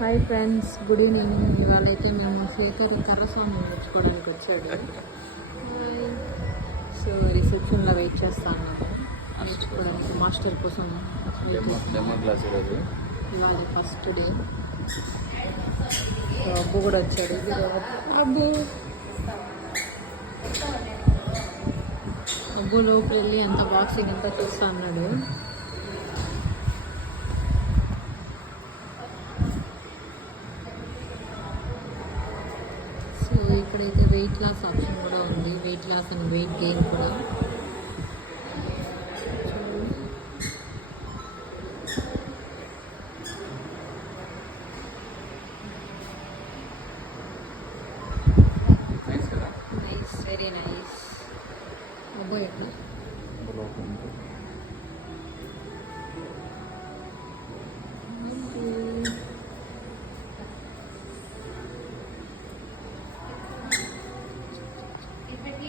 Hi friends, good evening. ఇవాళ అయితే మేము శ్రీకరి కర్రస్వామి నేర్చుకోవడానికి వచ్చాడు. సో రిసెప్షన్లో వెయిట్ చేస్తాను నేర్చుకోవడానికి మాస్టర్ కోసం. ఇవాళ ఫస్ట్ డే. అబ్బు కూడా వచ్చాడు. అబ్బు లోపల వెళ్ళి అంత బాక్సింగ్ అంతా చూస్తా అన్నాడు. సో ఇక్కడైతే వెయిట్ లాస్ ఆప్షన్ కూడా ఉంది, weight loss and weight gain కూడా. Nice, very nice. అబ్బో ఎట్లా